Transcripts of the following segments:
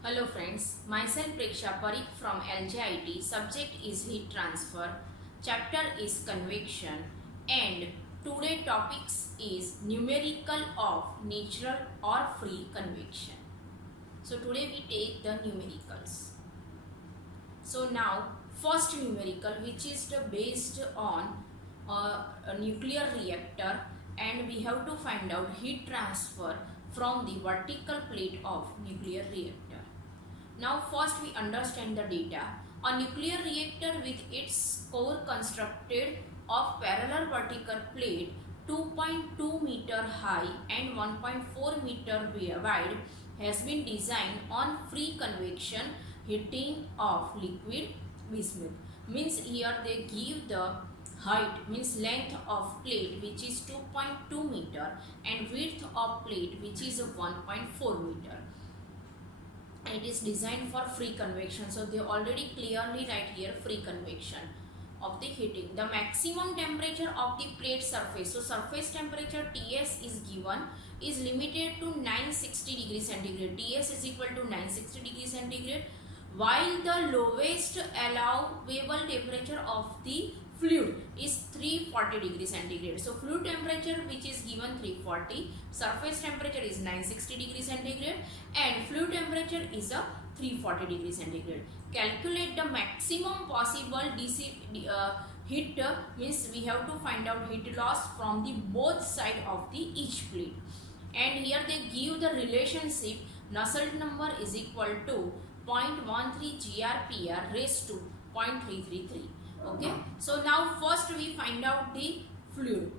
Hello friends, myself Preksha Parikh from LJIT. Subject is heat transfer. Chapter is convection and today topics is numerical of natural or free convection. So today we take the numericals. So now first numerical, which is based on a nuclear reactor, and we have to find out heat transfer from the vertical plate of nuclear reactor. Now first we understand the data. A nuclear reactor with its core constructed of parallel vertical plate 2.2 meter high and 1.4 meter wide has been designed on free convection heating of liquid bismuth. Means here they give the height, means length of plate, which is 2.2 meter, and width of plate, which is 1.4 meter. It is designed for free convection. So they already clearly write here free convection of the heating. The maximum temperature of the plate surface, so surface temperature Ts is given, is limited to 960 degrees centigrade. Ts is equal to 960 degrees centigrade, while the lowest allowable temperature of the fluid is 340 degrees centigrade. So fluid temperature which is given 340, surface temperature is 960 degrees centigrade, and fluid temperature is a 340 degrees centigrade. Calculate the maximum possible heat, means we have to find out heat loss from the both side of the each plate, and here they give the relationship Nusselt number is equal to 0.13 GRPR raised to 0.333. Okay, so now first we find out the fluid.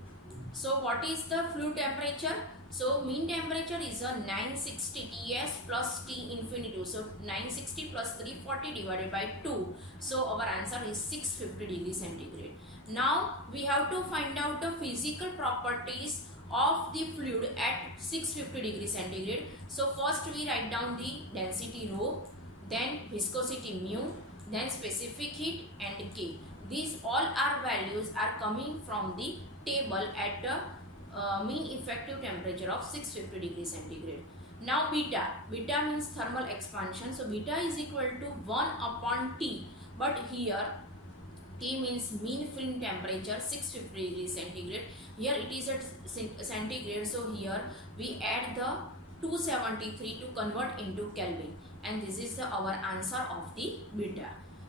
So what is the fluid temperature? So mean temperature is a 960 Ts plus T infinitive. So 960 plus 340 divided by 2. So our answer is 650 degrees centigrade. Now we have to find out the physical properties of the fluid at 650 degrees centigrade. So first we write down the density rho, then viscosity mu, then specific heat and K. These all our values are coming from the table at the mean effective temperature of 650 degrees centigrade. Now beta means thermal expansion. So beta is equal to 1 upon T, but here T means mean film temperature 650 degrees centigrade. Here it is at centigrade, so here we add the 273 to convert into Kelvin, and this is our answer of the beta.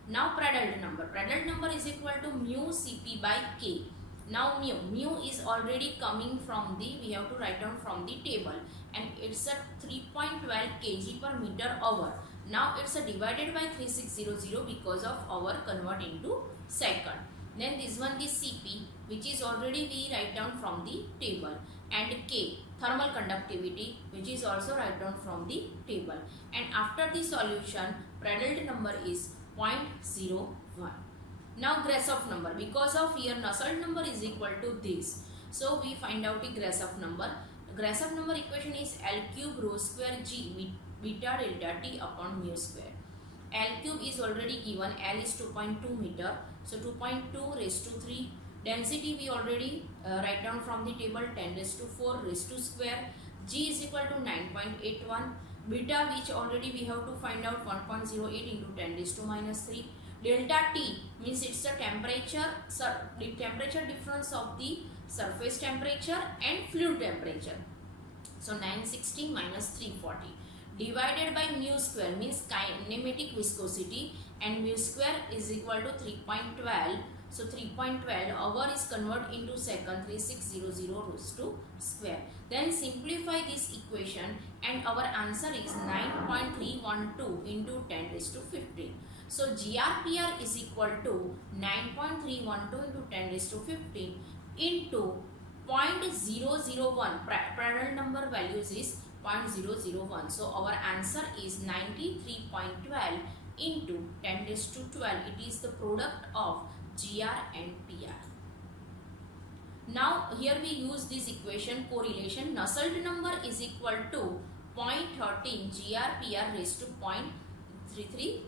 Now Prandtl number is equal to mu Cp by K. Now mu is already coming from the, we have to write down from the table, and it's a 3.12 kg per meter hour. Now it's a divided by 3600 because of our convert into second. Then this one the Cp, which is already we write down from the table, and K thermal conductivity, which is also write down from the table. And after the solution, Prandtl number is 0.01. Now Grashof number, because of here Nusselt number is equal to this, so we find out the Grashof number. Grashof number equation is L cube rho square G beta delta T upon mu square. L cube is already given, L is 2.2 meter, so 2.2 raised to 3. Density we already write down from the table, 10 raised to 4 raised to square. G is equal to 9.81. Beta, which already we have to find out, 1.08 into 10 raised to minus 3. Delta T means it's the temperature difference of the surface temperature and fluid temperature. So 960 minus 340 divided by mu square means kinematic viscosity, and mu square is equal to 3.12. So 3.12 hour is converted into second, 3600 rose to square. Then simplify this equation and our answer is 9.312 into 10 raised to 15. So GRPR is equal to 9.312 into 10 raised to 15 into 0.001. Prandtl number values is 0.001. So our answer is 93.12 into 10 raised to 12. It is the product of GR and PR. Now here we use this equation correlation. Nusselt number is equal to 0.13 GRPR raised to 0.333.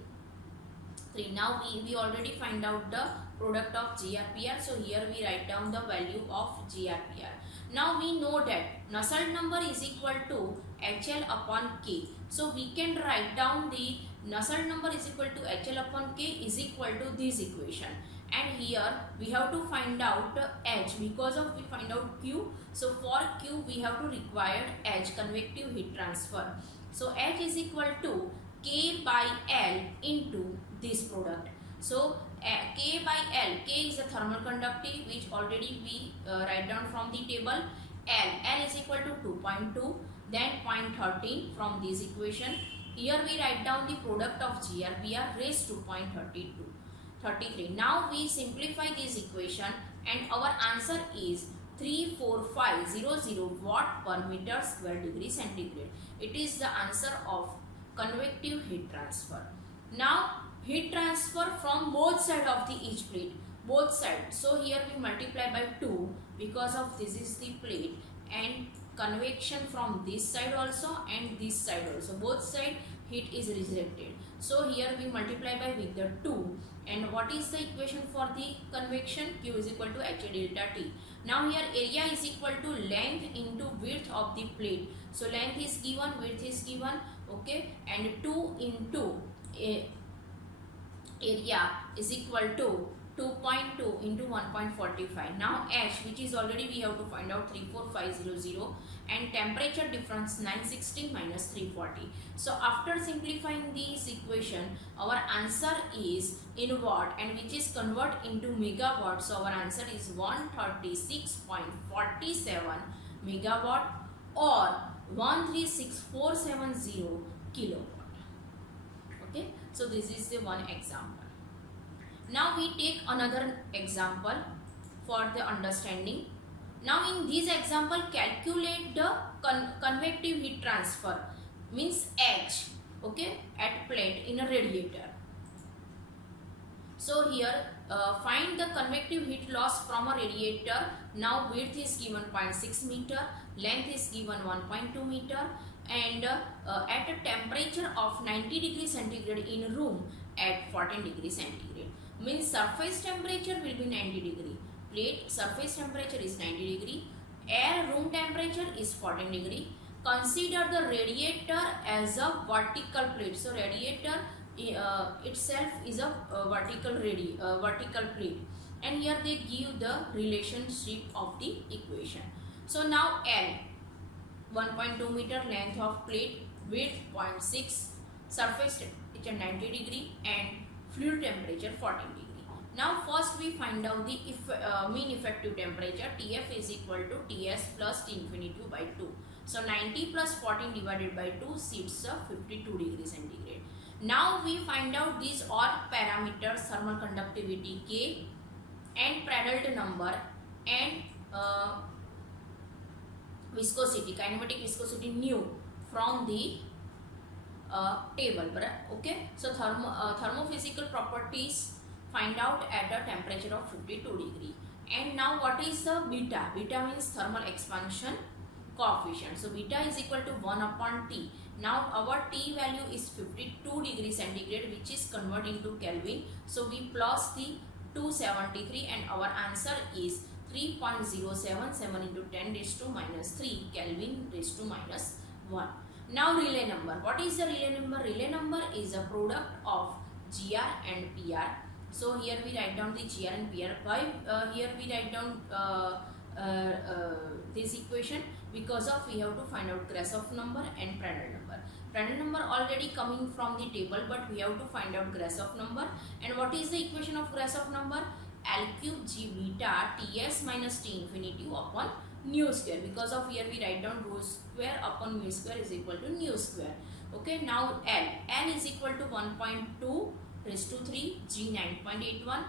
Now we already find out the product of GRPR. So here we write down the value of GRPR. Now we know that Nusselt number is equal to HL upon K. So we can write down the Nusselt number is equal to HL upon K is equal to this equation. And here we have to find out H because of we find out Q. So for Q we have to require H, convective heat transfer. So H is equal to K by L into this product. So K by L, K is a thermal conductivity which already we write down from the table. L is equal to 2.2, then 0.13 from this equation. Here we write down the product of GRPR raised to 0.33. Now we simplify this equation and our answer is 34500 watt per meter square degree centigrade. It is the answer of convective heat transfer. Now heat transfer from both sides of the each plate, both sides. So here we multiply by 2 because of this is the plate, and convection from this side also and this side also, both side heat is rejected. So here we multiply by with the 2, and what is the equation for the convection? Q is equal to HA delta T. Now here area is equal to length into width of the plate. So length is given, width is given, okay, and 2 into area is equal to 2.2 into 1.45. Now H, which is already we have to find out 34500, and temperature difference 960 minus 340. So after simplifying this equation, our answer is in watt, and which is convert into megawatt. So our answer is 136.47 megawatt or 136,470 kilowatt. Okay, so this is the one example. Now we take another example for the understanding. Now in this example, calculate the convective heat transfer, means H, okay, at plate in a radiator. So here find the convective heat loss from a radiator. Now width is given 0.6 meter, length is given 1.2 meter, and at a temperature of 90 degrees centigrade in room at 14 degrees centigrade. Means surface temperature will be 90 degree, plate surface temperature is 90 degree, air room temperature is 14 degree. Consider the radiator as a vertical plate. So radiator itself is a vertical plate, and here they give the relationship of the equation. So now L 1.2 meter, length of plate, width 0.6, surface temperature 90 degree, and fluid temperature 14 degree. Now first we find out the mean effective temperature. TF is equal to TS plus T infinity by 2. So 90 plus 14 divided by 2 gives 52 degrees centigrade. Now we find out these all parameters: thermal conductivity K, and Prandtl number, and viscosity, kinematic viscosity nu from the table. Okay, so thermophysical properties find out at a temperature of 52 degree. And now what is the beta? Beta means thermal expansion coefficient. So beta is equal to 1 upon T. Now our T value is 52 degrees centigrade, which is converted into Kelvin. So we plus the 273 and our answer is 3.077 into 10 raised to minus 3 Kelvin raised to minus 1. Now Rayleigh number. What is the Rayleigh number? Rayleigh number is a product of GR and PR. So here we write down the GR and PR. Why here we write down this equation? Because of we have to find out Grashof number and Prandtl number. Prandtl number already coming from the table, but we have to find out Grashof number. And what is the equation of Grashof number? L cube G beta Ts minus T infinity upon nu square. Because of here we write down rho square upon mu square is equal to nu square. Okay, now L is equal to 1.2 raised to 3, G 9.81,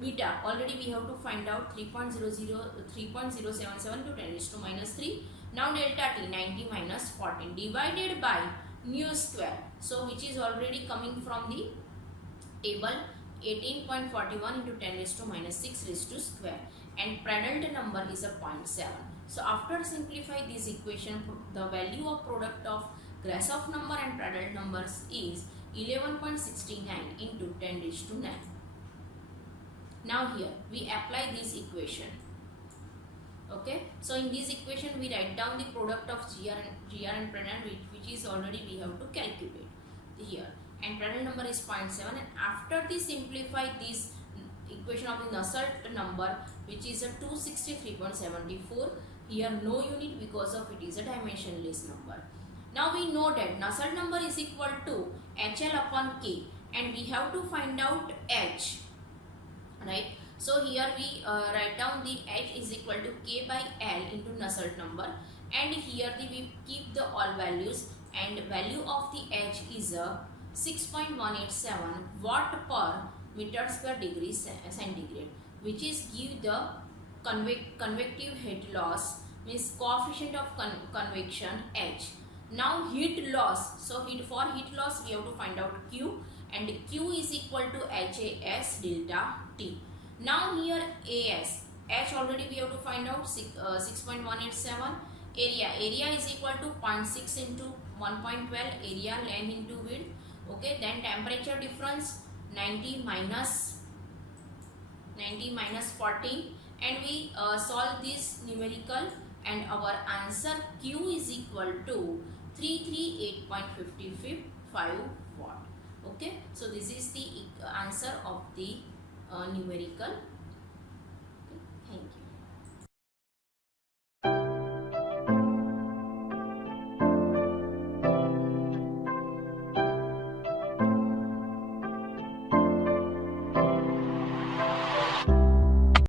beta already we have to find out 3.077 to 10 raised to minus 3. Now delta T 90 minus 14 divided by nu square. So which is already coming from the table, 18.41 into 10 raised to minus 6 raised to square, and Prandtl number is a 0.7. So after simplify this equation, the value of product of Grashof number and Prandtl numbers is 11.69 into 10 raised to 9. Now here we apply this equation. Okay, so in this equation we write down the product of GR and Prandtl, which is already we have to calculate here, and Prandtl number is 0.7, and after the simplify this equation of the Nusselt number, which is a 263.74, here no unit because of it is a dimensionless number. Now we know that Nusselt number is equal to HL upon K, and we have to find out H, right? So here we write down the H is equal to K by L into Nusselt number, and here we keep the all values, and value of the H is a 6.187 watt per meter square degree centigrade, which is give the convective heat loss, means coefficient of convection H. Now heat loss, so for heat loss we have to find out Q, and Q is equal to HAS delta T. Now here AS, H already we have to find out 6.187. Area is equal to 0.6 into 1.12, area length into width. Okay, then temperature difference 90 minus 14, and we solve this numerical, and our answer Q is equal to 338.55 watt. Okay, so this is the answer of the numerical